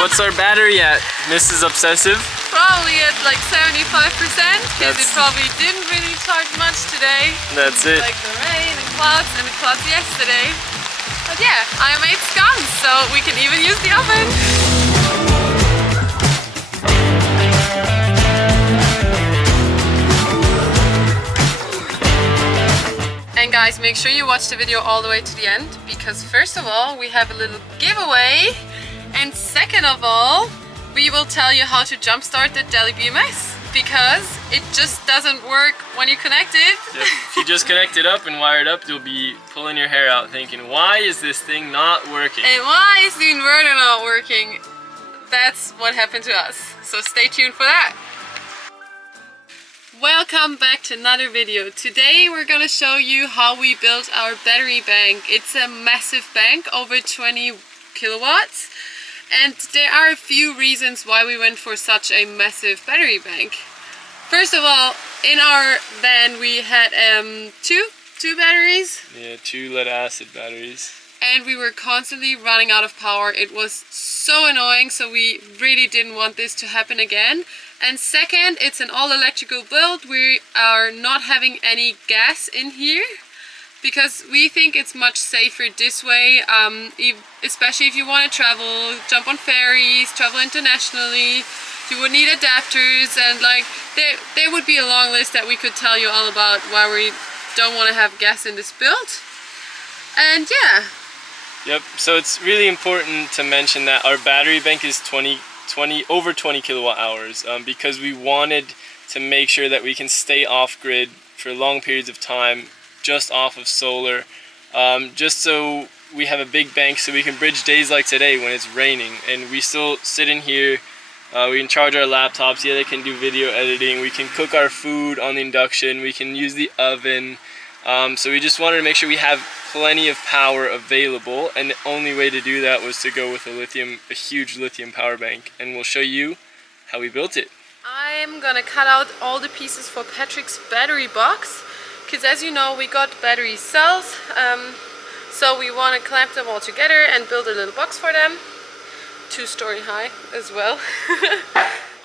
What's our battery at, Mrs. Obsessive? Probably at like 75%, because it probably didn't really charge much today. That's it. Like the rain and the clouds yesterday. But yeah, I made scones, so we can even use the oven. And guys, make sure you watch the video all the way to the end, because first of all, we have a little giveaway, and second of all, we will tell you how to jumpstart the Daly BMS, because it just doesn't work when you connect it. Yep. If you just connect it up and wire it up, you'll be pulling your hair out thinking, why is this thing not working? And why is the inverter not working? That's what happened to us. So stay tuned for that. Welcome back to another video. Today we're gonna show you how we built our battery bank. It's a massive bank, over 20 kilowatts. And there are a few reasons why we went for such a massive battery bank. First of all, in our van we had two batteries. Yeah, 2 lead acid batteries. And we were constantly running out of power. It was so annoying, so we really didn't want this to happen again. And second, it's an all-electrical build. We are not having any gas in here because we think it's much safer this way, especially if you want to travel, jump on ferries, travel internationally. You would need adapters, and like there would be a long list that we could tell you all about why we don't want to have gas in this build. And yeah. Yep, so it's really important to mention that our battery bank is over 20 kilowatt hours because we wanted to make sure that we can stay off grid for long periods of time just off of solar, just so we have a big bank so we can bridge days like today when it's raining and we still sit in here. We can charge our laptops, yeah, they can do video editing, we can cook our food on the induction, we can use the oven. So we just wanted to make sure we have plenty of power available, and the only way to do that was to go with a huge lithium power bank, and we'll show you how we built it. I'm gonna cut out all the pieces for Patrick's battery box, because as you know, we got battery cells, so we want to clamp them all together and build a little box for them, 2-story high as well.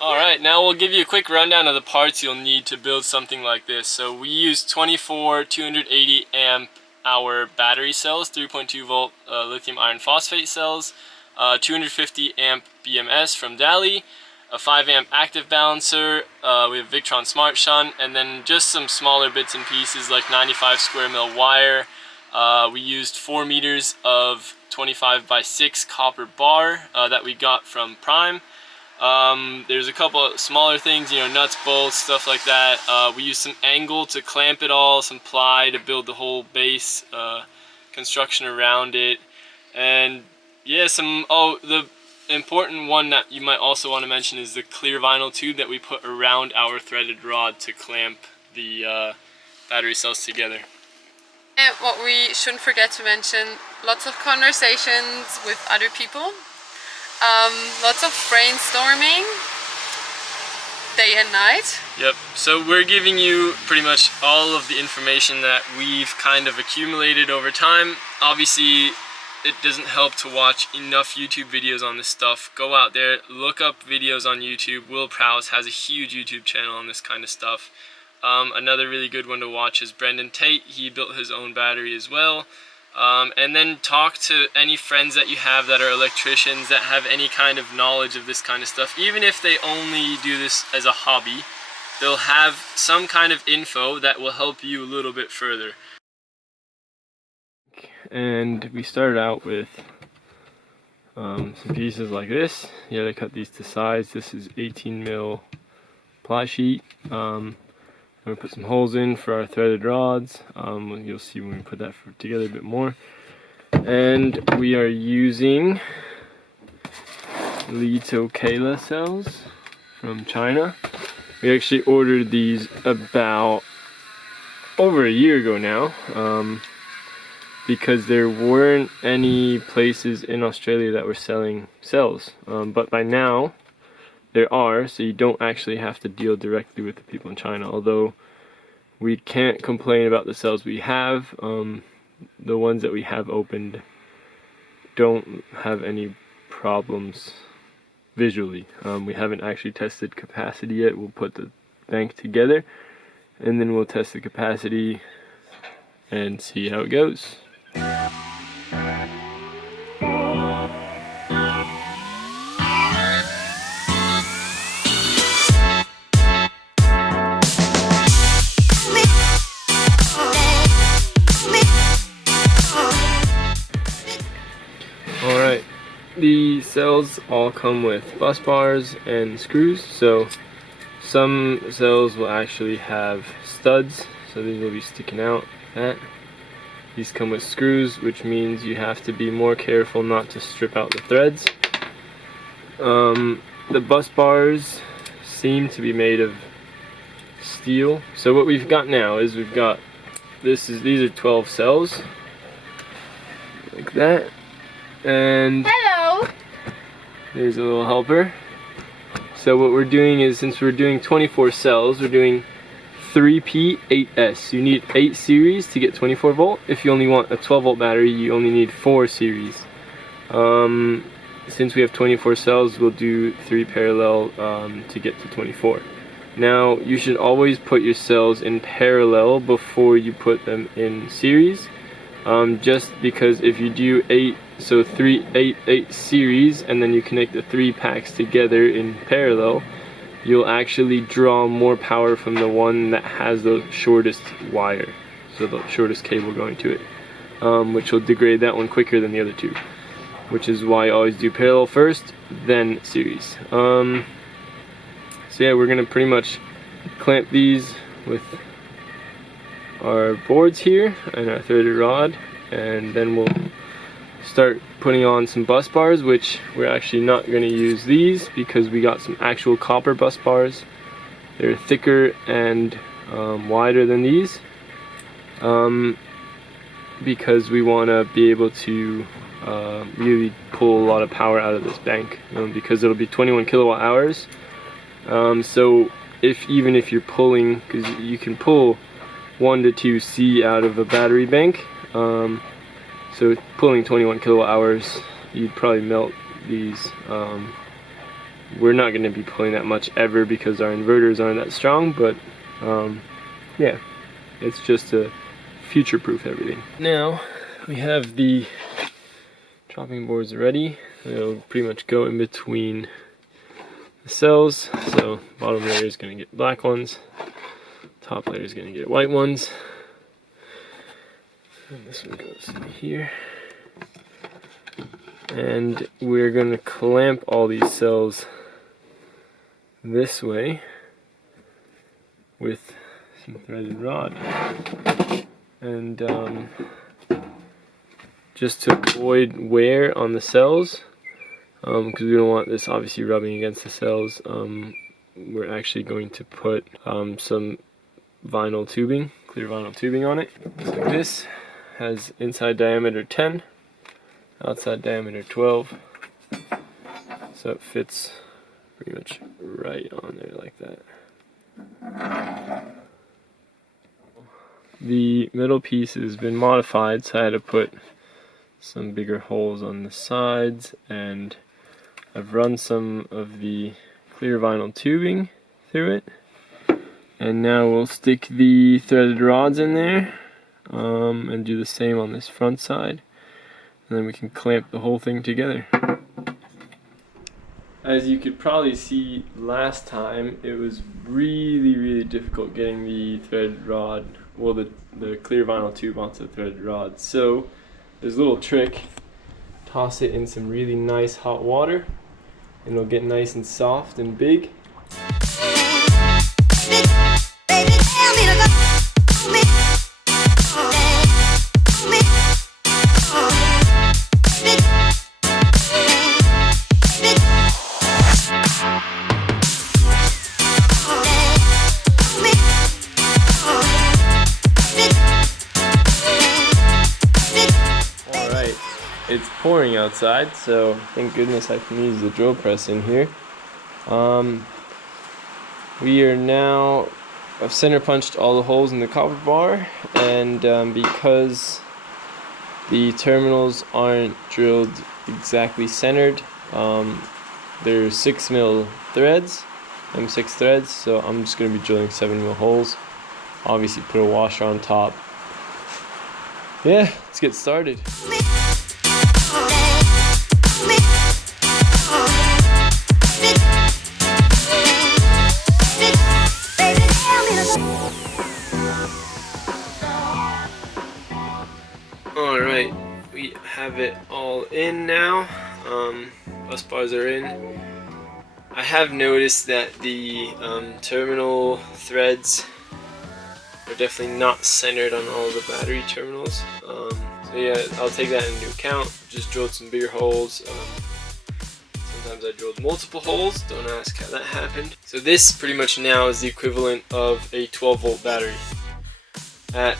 Alright, now we'll give you a quick rundown of the parts you'll need to build something like this. So we used 24 280 amp hour battery cells, 3.2 volt lithium iron phosphate cells, 250 amp BMS from Daly, a 5 amp active balancer, we have Victron smart shunt, and then just some smaller bits and pieces like 95 square mil wire. We used 4 meters of 25x6 copper bar that we got from Prime. There's a couple of smaller things, you know, nuts, bolts, stuff like that. We used some angle to clamp it all, some ply to build the whole base construction around it, and yeah, the important one that you might also want to mention is the clear vinyl tube that we put around our threaded rod to clamp the battery cells together. And what we shouldn't forget to mention, lots of conversations with other people. Lots of brainstorming, day and night. Yep, so we're giving you pretty much all of the information that we've kind of accumulated over time. Obviously, it doesn't help to watch enough YouTube videos on this stuff. Go out there, look up videos on YouTube. Will Prowse has a huge YouTube channel on this kind of stuff. Another really good one to watch is Brendan Tate. He built his own battery as well. And then talk to any friends that you have that are electricians that have any kind of knowledge of this kind of stuff. Even if they only do this as a hobby, they'll have some kind of info that will help you a little bit further. And we started out with some pieces like this. You gotta cut these to size. This is 18 mil ply sheet. I'm going to put some holes in for our threaded rods. You'll see when we put that together a bit more. And we are using Kayla cells from China. We actually ordered these about over a year ago now, because there weren't any places in Australia that were selling cells, but by now there are, so you don't actually have to deal directly with the people in China, although we can't complain about the cells we have. The ones that we have opened don't have any problems visually. We haven't actually tested capacity yet. We'll put the bank together and then we'll test the capacity and see how it goes. Alright, the cells all come with bus bars and screws, so some cells will actually have studs, so these will be sticking out like that. These come with screws, which means you have to be more careful not to strip out the threads. The bus bars seem to be made of steel. So what we've got now is these are 12 cells like that, and Hello! there's a little helper. So what we're doing is, since we're doing 24 cells, we're doing 3P8S. You need 8 series to get 24 volt. If you only want a 12 volt battery, you only need 4 series. Since we have 24 cells, we'll do 3 parallel to get to 24. Now, you should always put your cells in parallel before you put them in series. Just because if you do 8 series and then you connect the 3 packs together in parallel, you'll actually draw more power from the one that has the shortest wire, so the shortest cable going to it, which will degrade that one quicker than the other two, which is why I always do parallel first, then series. So yeah, we're gonna pretty much clamp these with our boards here and our threaded rod, and then we'll start putting on some bus bars, which we're actually not going to use these because we got some actual copper bus bars. They're thicker and wider than these, because we want to be able to really pull a lot of power out of this bank, because it'll be 21 kilowatt hours. So even if you're pulling, because you can pull 1 to 2 C out of a battery bank, so pulling 21 kilowatt hours, you'd probably melt these. We're not going to be pulling that much ever because our inverters aren't that strong, but yeah, it's just to future-proof everything. Now we have the chopping boards ready. They'll pretty much go in between the cells. So bottom layer is going to get black ones, top layer is going to get white ones. And this one goes in here. And we're going to clamp all these cells this way with some threaded rod. And just to avoid wear on the cells, because we don't want this obviously rubbing against the cells, we're actually going to put some vinyl tubing, clear vinyl tubing on it. So this has inside diameter 10, outside diameter 12, so it fits pretty much right on there like that. The middle piece has been modified, so I had to put some bigger holes on the sides, and I've run some of the clear vinyl tubing through it, and now we'll stick the threaded rods in there, and do the same on this front side, and then we can clamp the whole thing together. As you could probably see last time, it was really difficult getting the threaded rod, well, the clear vinyl tube onto the threaded rod. So there's a little trick: toss it in some really nice hot water and it'll get nice and soft and big. It's pouring outside, so thank goodness I can use the drill press in here. We are now, I've center punched all the holes in the copper bar, and because the terminals aren't drilled exactly centered, They're 6mm threads, M6 threads, so I'm just going to be drilling 7mm holes. Obviously put a washer on top. Yeah, let's get started. Alright, we have it all in now. Bus bars are in. I have noticed that the terminal threads are definitely not centered on all the battery terminals. So yeah, I'll take that into account. Just drilled some bigger holes. Sometimes I drilled multiple holes. Don't ask how that happened. So this pretty much now is the equivalent of a 12-volt battery at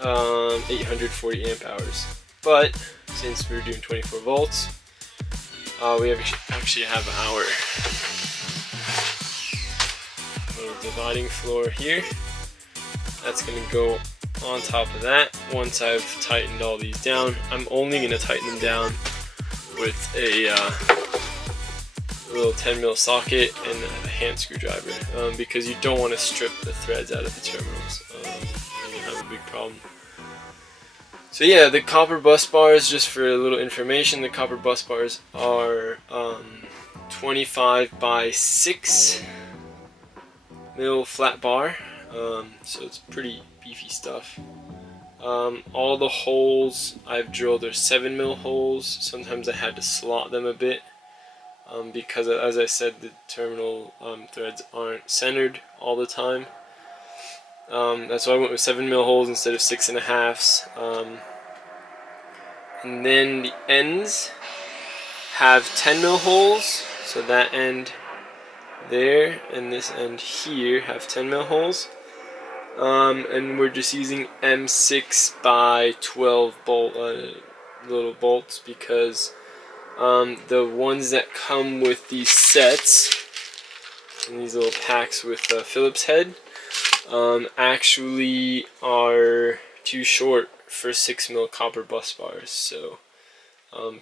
840 amp hours. But since we're doing 24 volts, we actually have our little dividing floor here. That's going to go on top of that once I've tightened all these down. I'm only going to tighten them down with a little 10mm socket and a hand screwdriver because you don't want to strip the threads out of the terminals. You're going to have a big problem. So yeah, the copper bus bars, just for a little information, the copper bus bars are 25 by 6 mil flat bar, so it's pretty beefy stuff. All the holes I've drilled are 7mm holes. Sometimes I had to slot them a bit because, as I said, the terminal threads aren't centered all the time. That's why I went with 7mm holes instead of 6.5s. And then the ends have 10mm holes, so that end there and this end here have 10mm holes. And we're just using M6 by 12 bolt little bolts because the ones that come with these sets and these little packs with Phillips head actually are too short for 6mm copper bus bars. So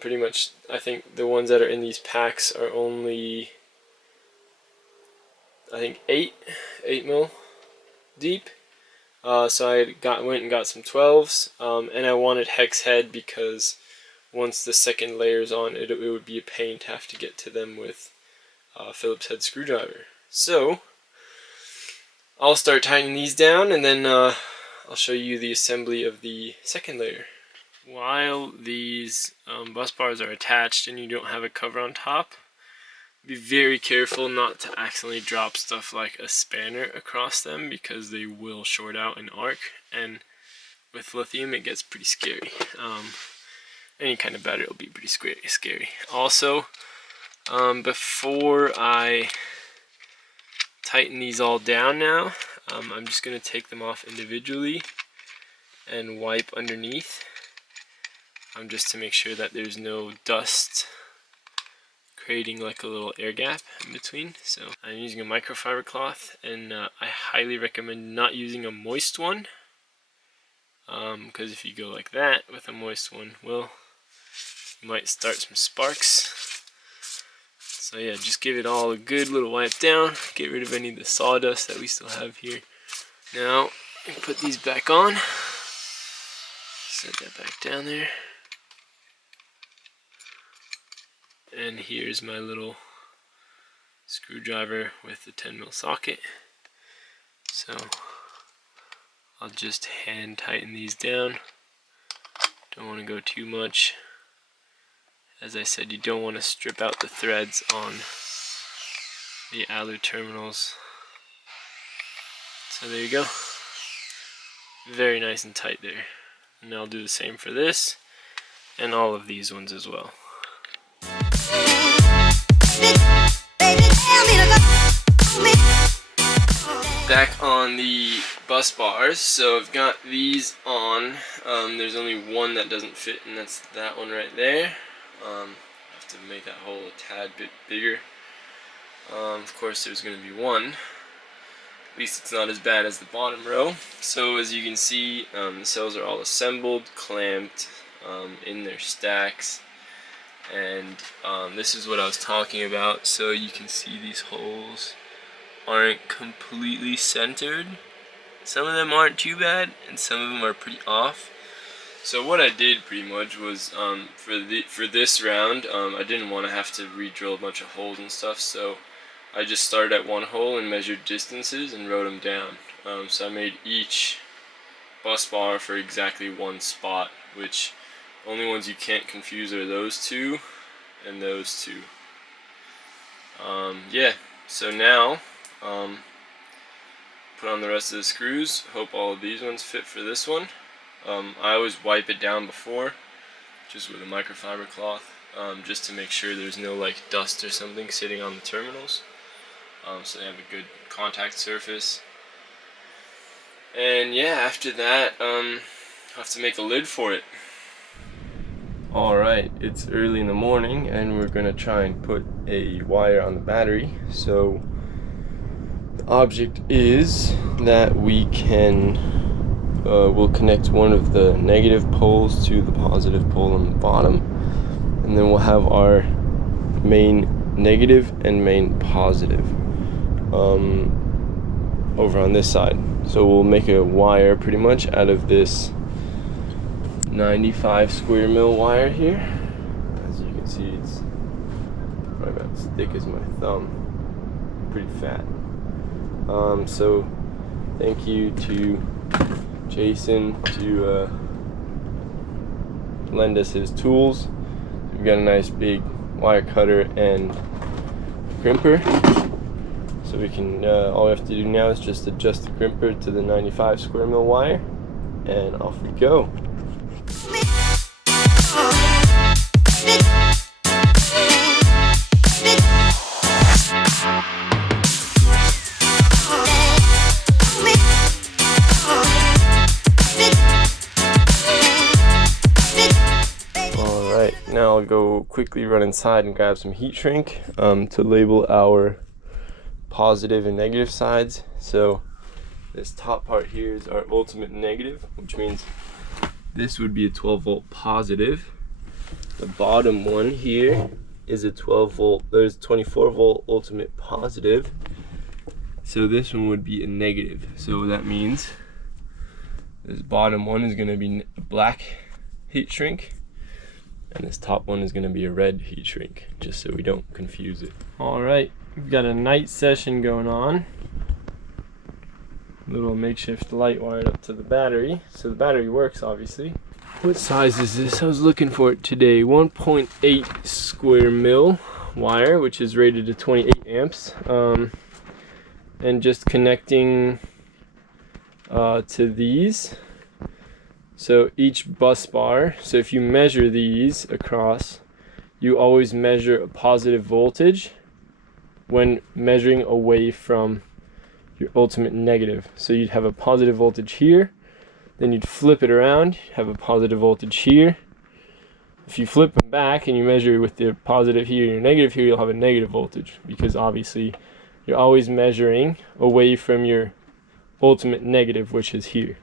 pretty much I think the ones that are in these packs are only, I think 8mm deep. So I went and got some 12s, and I wanted hex head because once the second layer's on, it would be a pain to have to get to them with Phillips head screwdriver. So I'll start tightening these down, and then I'll show you the assembly of the second layer. While these bus bars are attached and you don't have a cover on top, be very careful not to accidentally drop stuff like a spanner across them because they will short out and arc, and with lithium it gets pretty scary. Any kind of battery will be pretty scary. Also, before I tighten these all down now, I'm just going to take them off individually and wipe underneath, just to make sure that there's no dust creating like a little air gap in between. So I'm using a microfiber cloth, and I highly recommend not using a moist one, because if you go like that with a moist one, well, you might start some sparks. So yeah, just give it all a good little wipe down, get rid of any of the sawdust that we still have here. Now put these back on, set that back down there. And here's my little screwdriver with the 10mm socket. So I'll just hand tighten these down. Don't want to go too much. As I said, you don't want to strip out the threads on the alu terminals. So there you go. Very nice and tight there. And I'll do the same for this and all of these ones as well. Back on the bus bars, so I've got these on. There's only one that doesn't fit, and that's that one right there. I have to make that hole a tad bit bigger. Of course there's going to be one. At least it's not as bad as the bottom row. So as you can see, the cells are all assembled, clamped in their stacks. and this is what I was talking about. So you can see these holes aren't completely centered. Some of them aren't too bad, and some of them are pretty off. So what I did pretty much was for this round, I didn't want to have to re-drill a bunch of holes and stuff, so I just started at one hole and measured distances and wrote them down. So I made each bus bar for exactly one spot, which only ones you can't confuse are those two and those two. Yeah, so now put on the rest of the screws. Hope all of these ones fit for this one. I always wipe it down before, just with a microfiber cloth, just to make sure there's no like dust or something sitting on the terminals, so they have a good contact surface. And yeah, after that, I have to make a lid for it. Alright, it's early in the morning and we're gonna try and put a wire on the battery. So the object is that we can we'll connect one of the negative poles to the positive pole on the bottom, and then we'll have our main negative and main positive over on this side. So we'll make a wire pretty much out of this 95 square mil wire here. As you can see, it's probably about as thick as my thumb, pretty fat. So thank you to Jason to lend us his tools. We've got a nice big wire cutter and crimper, so we can all we have to do now is just adjust the crimper to the 95 square mil wire, and off we go. Now I'll go quickly run inside and grab some heat shrink to label our positive and negative sides. So this top part here is our ultimate negative, which means this would be a 12 volt positive. The bottom one here is a 12 volt, there's 24 volt ultimate positive. So this one would be a negative. So that means this bottom one is going to be a black heat shrink, and this top one is going to be a red heat shrink, just so we don't confuse it. Alright, we've got a night session going on. Little makeshift light wired up to the battery, so the battery works obviously. What size is this? I was looking for it today. 1.8 square mil wire, which is rated to 28 amps. And just connecting to these. So each bus bar, so if you measure these across, you always measure a positive voltage when measuring away from your ultimate negative. So you'd have a positive voltage here, then you'd flip it around, have a positive voltage here. If you flip them back and you measure with the positive here and your negative here, you'll have a negative voltage, because obviously you're always measuring away from your ultimate negative, which is here.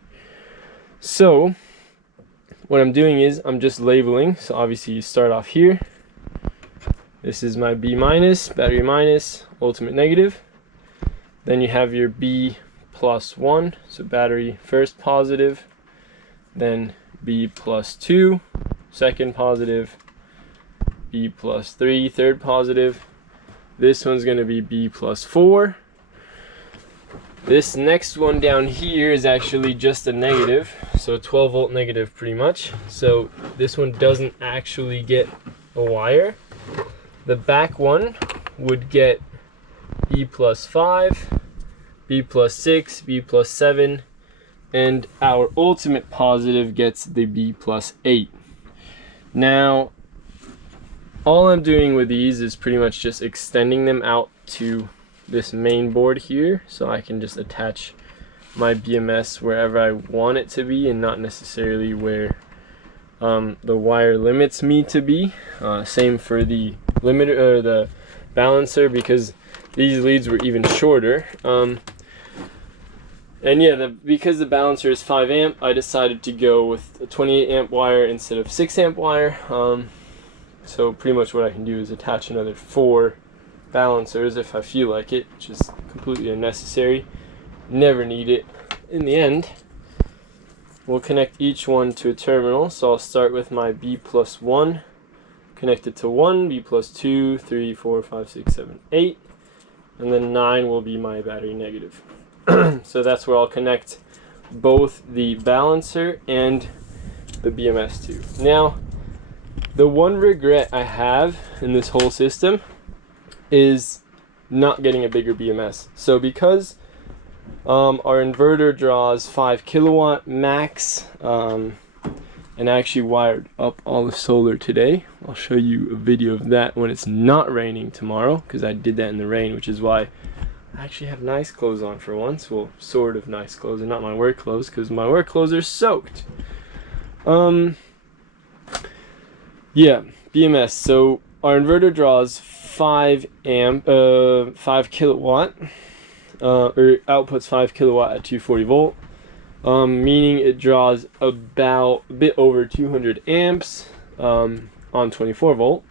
So what I'm doing is I'm just labeling. So obviously you start off here. This is my B minus, battery minus, ultimate negative. Then you have your B plus 1, so battery first positive. Then B plus 2, second positive. B plus 3, third positive. This one's going to be B plus 4. This next one down here is actually just a negative, so 12 volt negative pretty much. So this one doesn't actually get a wire. The back one would get B plus 5, B plus 6, B plus 7, and our ultimate positive gets the B plus 8. Now, all I'm doing with these is pretty much just extending them out to this main board here, so I can just attach my BMS wherever I want it to be and not necessarily where the wire limits me to be. Same for the limiter or the balancer, because these leads were even shorter. And yeah, because the balancer is 5 amp, I decided to go with a 28 amp wire instead of 6 amp wire. So pretty much what I can do is attach another 4 balancers if I feel like it, which is completely unnecessary. Never need it. In the end, we'll connect each one to a terminal. So I'll start with my B+1, connect it to 1, B+2, 3, 4, 5, 6, 7, 8, and then 9 will be my battery negative. So that's where I'll connect both the balancer and the BMS to. Now, the one regret I have in this whole system is not getting a bigger BMS. So because our inverter draws 5 kilowatt max, and I actually wired up all the solar today. I'll show you a video of that when it's not raining tomorrow, because I did that in the rain, which is why I actually have nice clothes on for once. Well, sort of nice clothes, and not my work clothes, because my work clothes are soaked. Yeah, BMS. So our inverter draws 5 kilowatt, or outputs 5 kilowatt at 240 volt, meaning it draws about a bit over 200 amps on 24 volt.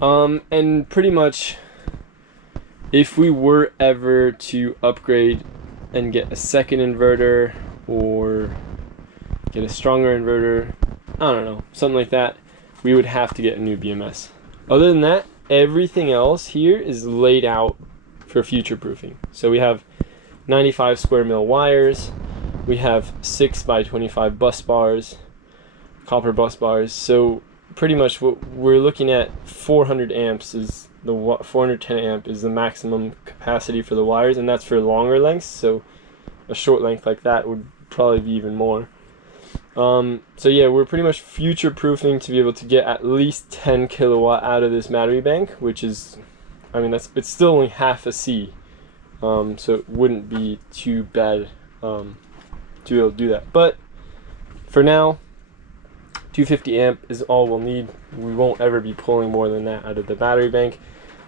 And pretty much, if we were ever to upgrade and get a second inverter or get a stronger inverter, I don't know, something like that, we would have to get a new BMS. Other than that, everything else here is laid out for future proofing. So we have 95 square mil wires, we have 6 by 25 bus bars, copper bus bars. So pretty much what we're looking at, 400 amps is the 410 amp is the maximum capacity for the wires, and that's for longer lengths. So a short length like that would probably be even more. So yeah, we're pretty much future proofing to be able to get at least 10 kilowatt out of this battery bank, which is, I mean, it's still only half a C, so it wouldn't be too bad to be able to do that. But for now, 250 amp is all we'll need. We won't ever be pulling more than that out of the battery bank.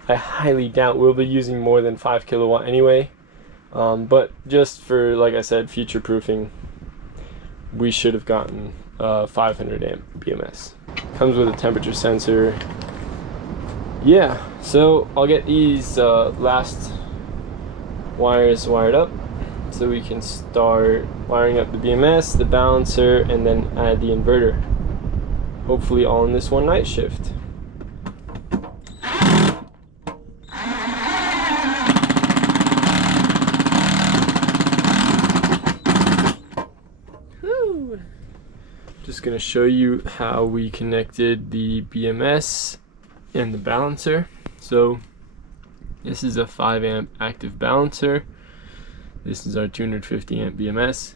I highly doubt we'll be using more than 5 kilowatt anyway, but just for, like I said, future proofing, we should have gotten 500 amp BMS. Comes with a temperature sensor. Yeah, so I'll get these last wires wired up so we can start wiring up the BMS, the balancer, and then add the inverter. Hopefully all in this one night shift. Just gonna show you how we connected the BMS and the balancer. So this is a 5 amp active balancer. This is our 250 amp BMS.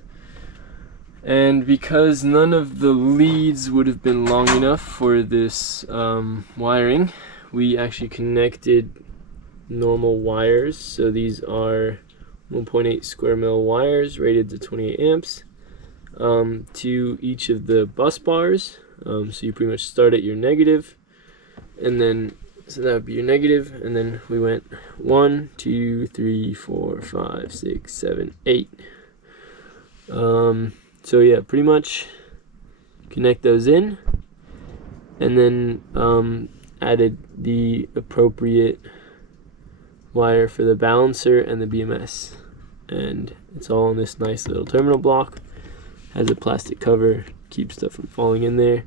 And because none of the leads would have been long enough for this wiring, we actually connected normal wires. So these are 1.8 square mil wires rated to 28 amps. To each of the bus bars. So you pretty much start at your negative, and then, so that would be your negative, and then we went 1, 2, 3, 4, 5, 6, 7, 8. So yeah, pretty much connect those in, and then added the appropriate wire for the balancer and the BMS, and it's all in this nice little terminal block. Has a plastic cover, keeps stuff from falling in there,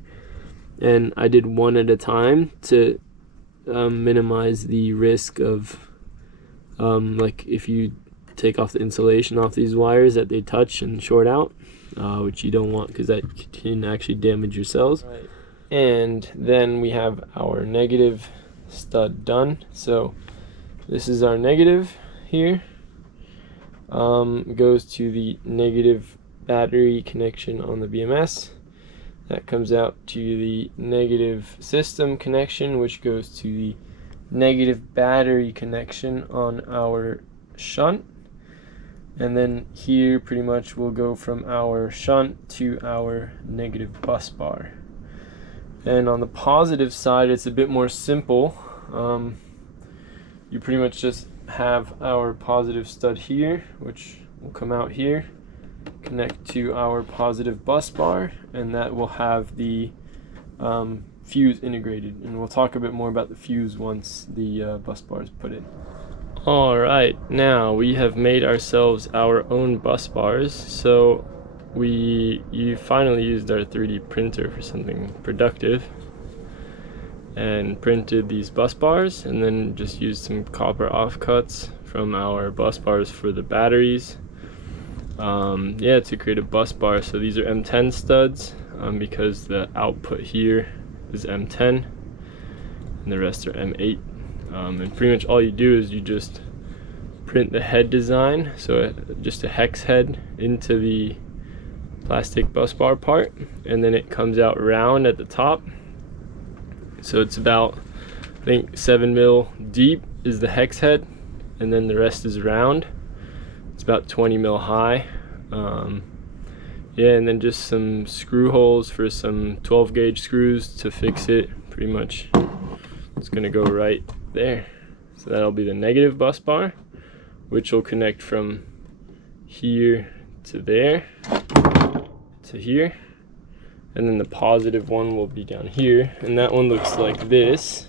and I did one at a time to minimize the risk of like if you take off the insulation off these wires that they touch and short out, which you don't want because that can actually damage your cells. Right. And then we have our negative stud done. So this is our negative here. Goes to the negative battery connection on the BMS. That comes out to the negative system connection, which goes to the negative battery connection on our shunt. And then here pretty much we'll go from our shunt to our negative bus bar. And on the positive side, it's a bit more simple. You pretty much just have our positive stud here, which will come out here, connect to our positive bus bar, and that will have the fuse integrated, and we'll talk a bit more about the fuse once the bus bar is put in. Alright, now we have made ourselves our own bus bars. So you finally used our 3D printer for something productive and printed these bus bars, and then just used some copper offcuts from our bus bars for the batteries, to create a bus bar. So these are M10 studs, because the output here is M10 and the rest are M8. And pretty much all you do is you just print the head design, so just a hex head into the plastic bus bar part, and then it comes out round at the top. So it's about, I think, 7 mil deep is the hex head, and then the rest is round. It's about 20 mil high. And then just some screw holes for some 12 gauge screws to fix it. Pretty much it's gonna go right there. So that'll be the negative bus bar, which will connect from here to there to here, and then the positive one will be down here, and that one looks like this.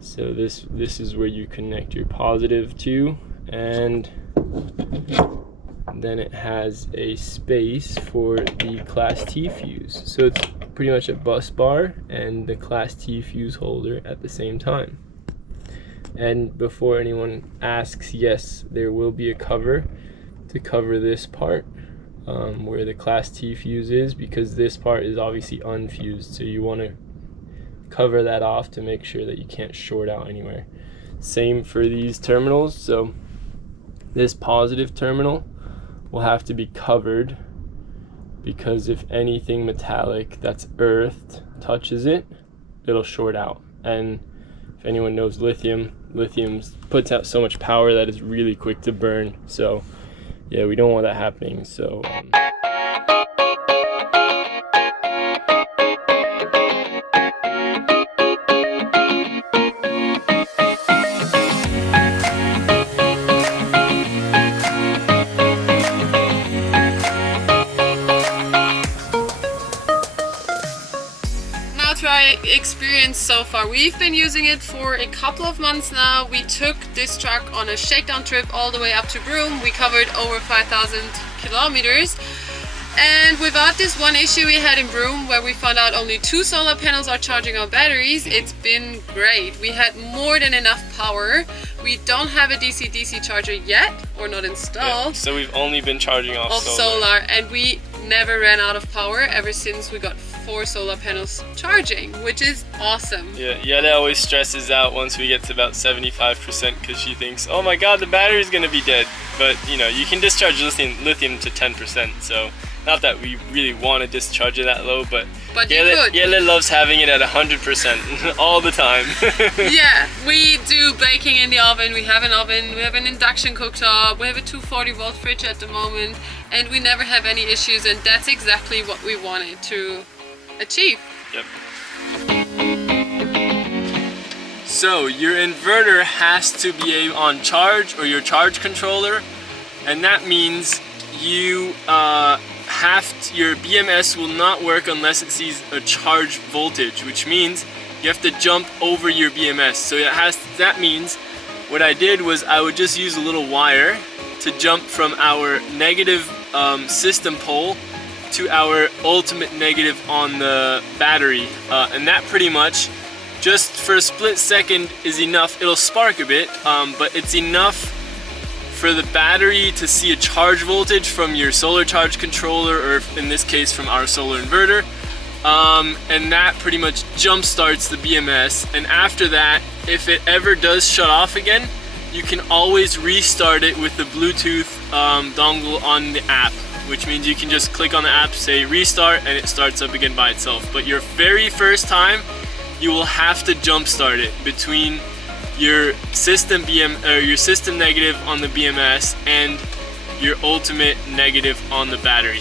So this is where you connect your positive to, and then it has a space for the Class T fuse. So it's pretty much a bus bar and the Class T fuse holder at the same time. And before anyone asks, yes, there will be a cover to cover this part where the Class T fuse is, because this part is obviously unfused, so you want to cover that off to make sure that you can't short out anywhere. Same for these terminals. So this positive terminal will have to be covered, because if anything metallic that's earthed touches it, it'll short out. And if anyone knows lithium puts out so much power that it's really quick to burn. So yeah, we don't want that happening. So experience so far. We've been using it for a couple of months now. We took this truck on a shakedown trip all the way up to Broome. We covered over 5,000 kilometers, and without this one issue we had in Broome where we found out only 2 solar panels are charging our batteries, it's been great. We had more than enough power. We don't have a DC-DC charger yet, or not installed. Yeah, so we've only been charging off solar, and we never ran out of power ever since we got 4 solar panels charging, which is awesome. Yeah, Yada always stresses out once we get to about 75% because she thinks, oh my god, the battery's gonna be dead. But you know, you can discharge lithium to 10%, so not that we really want to discharge it that low, but Yada loves having it at 100% all the time. Yeah, we do baking in the oven, we have an oven, we have an induction cooktop, we have a 240 volt fridge at the moment, and we never have any issues, and that's exactly what we wanted to achieve. Yep. So your inverter has to be on charge, or your charge controller, and that means you your BMS will not work unless it sees a charge voltage, which means you have to jump over your BMS. So that means what I did was I would just use a little wire to jump from our negative system pole to our ultimate negative on the battery, and that pretty much just for a split second is enough. It'll spark a bit, but it's enough for the battery to see a charge voltage from your solar charge controller, or in this case from our solar inverter, and that pretty much jump starts the BMS. And after that, if it ever does shut off again, you can always restart it with the Bluetooth dongle on the app, which means you can just click on the app, say restart, and it starts up again by itself. But your very first time, you will have to jump start it between your system your system negative on the BMS and your ultimate negative on the battery.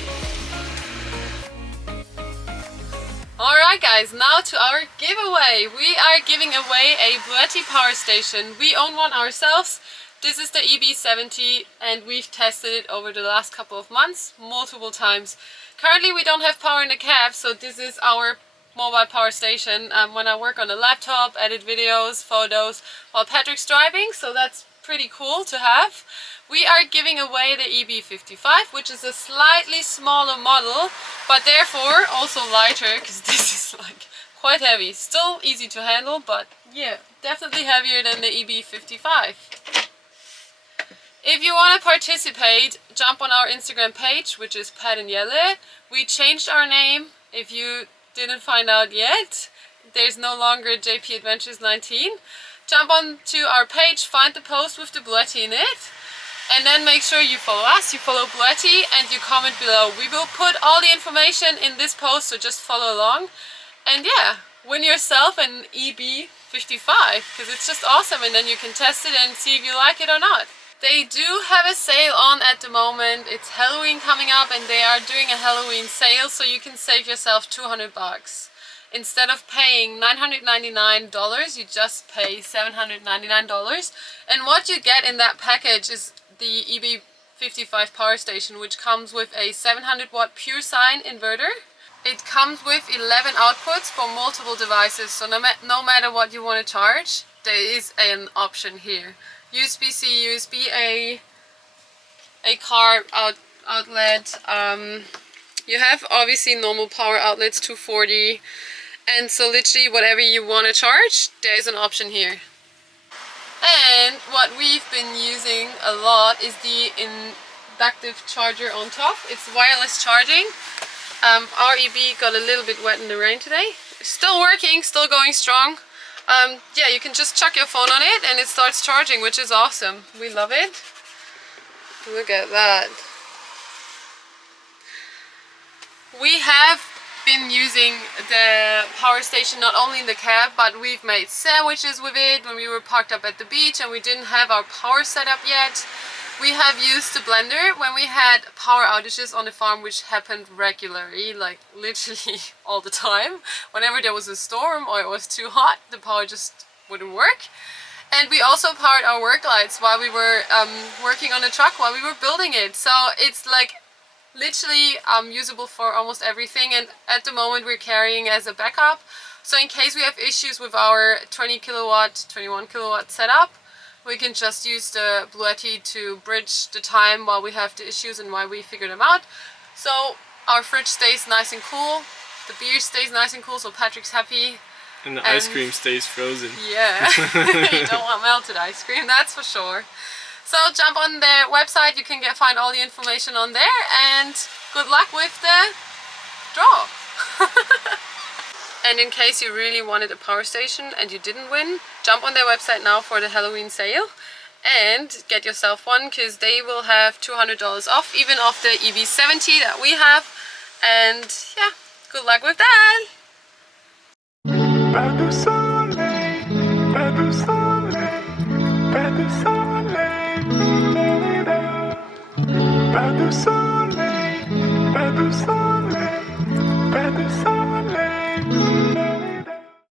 Alright guys, now to our giveaway. We are giving away a Bluetti power station. We own one ourselves. This is the EB70, and we've tested it over the last couple of months multiple times. Currently we don't have power in the cab, so this is our mobile power station when I work on a laptop, edit videos, photos while Patrick's driving, so that's pretty cool to have. We are giving away the EB55, which is a slightly smaller model, but therefore also lighter, because this is like quite heavy. Still easy to handle, but yeah, definitely heavier than the EB55. If you want to participate, jump on our Instagram page, which is Pat and Jelle. We changed our name. If you didn't find out yet, there's no longer JP Adventures 19. Jump on to our page, find the post with the Bluetti in it, and then make sure you follow us, you follow Bluetti, and you comment below. We will put all the information in this post, so just follow along. And yeah, win yourself an EB55, because it's just awesome, and then you can test it and see if you like it or not. They do have a sale on at the moment. It's Halloween coming up and they are doing a Halloween sale, so you can save yourself 200 bucks. Instead of paying $999, you just pay $799. And what you get in that package is the EB55 power station, which comes with a 700 watt pure sine inverter. It comes with 11 outputs for multiple devices, so no matter what you want to charge, there is an option here. USB-C, USB-A, a car outlet. You have obviously normal power outlets, 240, and so literally whatever you want to charge, there is an option here. And what we've been using a lot is the inductive charger on top. It's wireless charging. Our EB got a little bit wet in the rain today. Still working, still going strong. Yeah, you can just chuck your phone on it and it starts charging, which is awesome. We love it. Look at that. We have been using the power station not only in the cab, but we've made sandwiches with it when we were parked up at the beach and we didn't have our power set up yet. We have used the blender when we had power outages on the farm, which happened regularly, like literally all the time. Whenever there was a storm or it was too hot, the power just wouldn't work. And we also powered our work lights while we were working on the truck, while we were building it. So it's like literally usable for almost everything, and at the moment we're carrying as a backup. So in case we have issues with our 20 kilowatt, 21 kilowatt setup, we can just use the Bluetti to bridge the time while we have the issues and while we figure them out. So our fridge stays nice and cool, the beer stays nice and cool, so Patrick's happy. And the ice cream stays frozen. Yeah, you don't want melted ice cream, that's for sure. So jump on their website, you can find all the information on there, and good luck with the draw. And in case you really wanted a power station and you didn't win, jump on their website now for the Halloween sale and get yourself one, because they will have $200 off, even off the EB70 that we have. And yeah, good luck with that! Pas de soleil, pas de soleil, pas de soleil, pas de soleil, pas de soleil, pas de soleil.